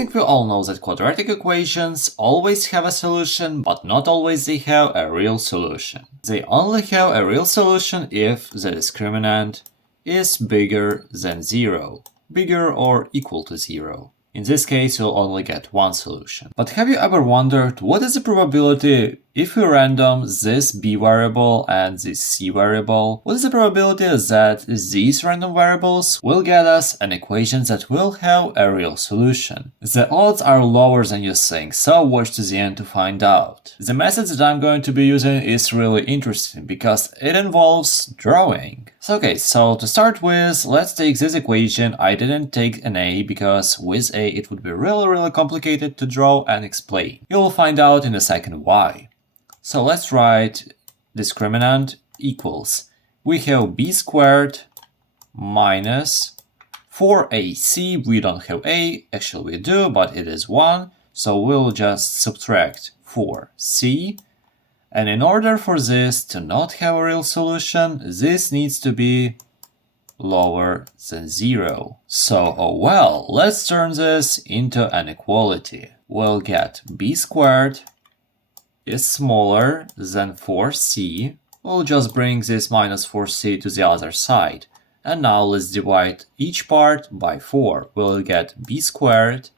think we all know that quadratic equations always have a solution, but not always they have a real solution. They only have a real solution if the discriminant is bigger than 0, bigger or equal to 0. In this case, you'll only get one solution. But have you ever wondered what is the probability if we random this b variable and this c variable? What is the probability that these random variables will get us an equation that will have a real solution? The odds are lower than you think, so watch to the end to find out. The method that I'm going to be using is really interesting because it involves drawing. So to start with, let's take this equation. I didn't take an a because with a it would be really complicated to draw and explain. You'll find out in a second why. So let's write discriminant equals. We have b squared minus 4ac. We don't have a, actually we do, but it is 1. So we'll just subtract 4c. And in order for this to not have a real solution, this needs to be lower than 0. So, oh well, let's turn this into an equality. We'll get b squared is smaller than 4c. We'll just bring this minus 4c to the other side. And now let's divide each part by 4. We'll get b squared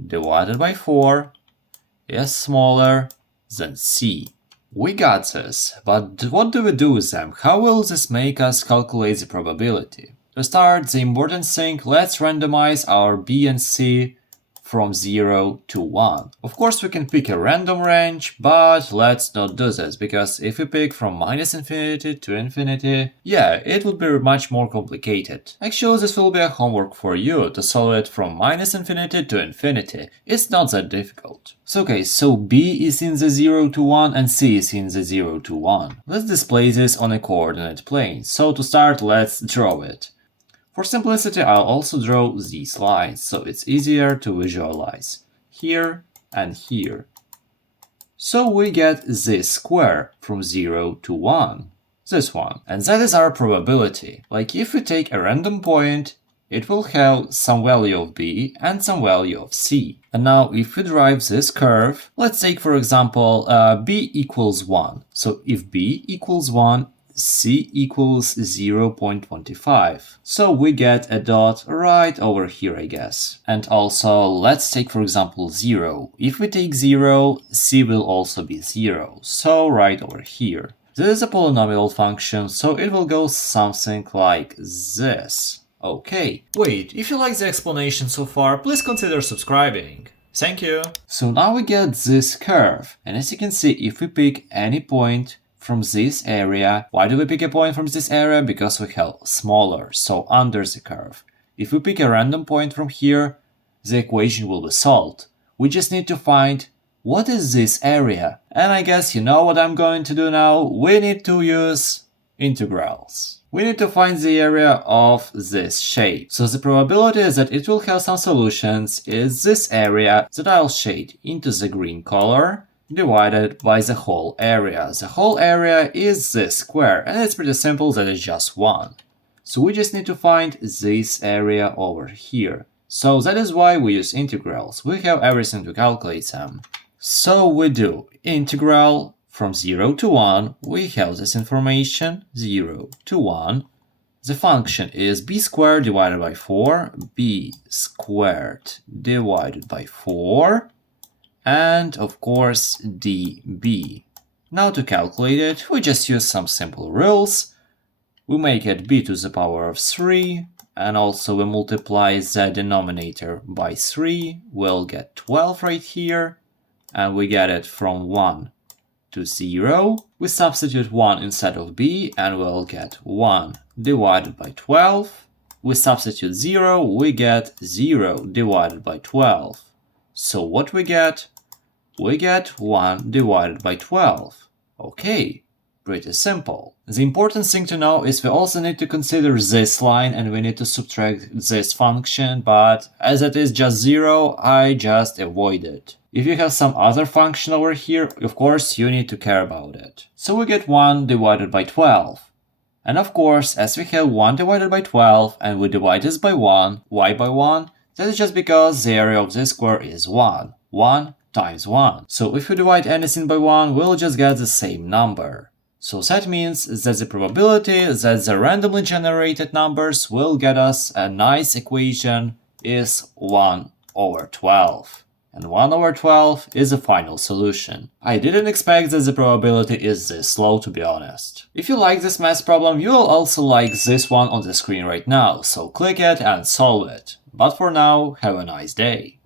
divided by 4 is smaller than c. We got this, but what do we do with them? How will this make us calculate the probability? To start, the important thing, let's randomize our b and c from 0 to 1. Of course, we can pick a random range, but let's not do this, because if we pick from minus infinity to infinity, yeah, it would be much more complicated. Actually, this will be a homework for you to solve it from minus infinity to infinity. It's not that difficult. So b is in the 0 to 1 and c is in the 0 to 1. Let's display this on a coordinate plane. So to start, let's draw it. For simplicity, I'll also draw these lines, so it's easier to visualize. Here and here. So we get this square from 0 to 1. This one. And that is our probability. Like if we take a random point, it will have some value of b and some value of c. And now if we drive this curve, let's take for example b equals 1. So if b equals 1, c equals 0.25. So we get a dot right over here, I guess. And also, let's take for example 0. If we take 0, c will also be 0. So right over here. This is a polynomial function, so it will go something like this. Okay. Wait, if you like the explanation so far, please consider subscribing. Thank you. So now we get this curve. And as you can see, if we pick any point from this area. Why do we pick a point from this area? Because we have smaller, so under the curve. If we pick a random point from here, the equation will be solved. We just need to find what is this area. And I guess you know what I'm going to do now. We need to use integrals. We need to find the area of this shape. So the probability that it will have some solutions is this area that I'll shade into the green color, divided by the whole area. The whole area is this square, and it's pretty simple that it's just 1. So we just need to find this area over here. So that is why we use integrals. We have everything to calculate them. So we do integral from 0 to 1. We have this information, 0 to 1. The function is b squared divided by 4, b squared divided by 4. And of course db. Now to calculate it, we just use some simple rules. We make it b to the power of 3, and also we multiply the denominator by 3. We'll get 12 right here, and we get it from 1 to 0. We substitute 1 instead of b, and we'll get 1 divided by 12. We substitute 0, we get 0 divided by 12. So what we get? We get 1 divided by 12. Okay, pretty simple. The important thing to know is we also need to consider this line and we need to subtract this function, but as it is just 0, I just avoid it. If you have some other function over here, of course you need to care about it. So we get 1 divided by 12. And of course, as we have 1 divided by 12 and we divide this by 1, why by 1? That is just because the area of this square is 1. 1 times 1. So if we divide anything by 1, we'll just get the same number. So that means that the probability that the randomly generated numbers will get us a nice equation is 1 over 12. And 1 over 12 is the final solution. I didn't expect that the probability is this low, to be honest. If you like this math problem, you will also like this one on the screen right now, so click it and solve it. But for now, have a nice day.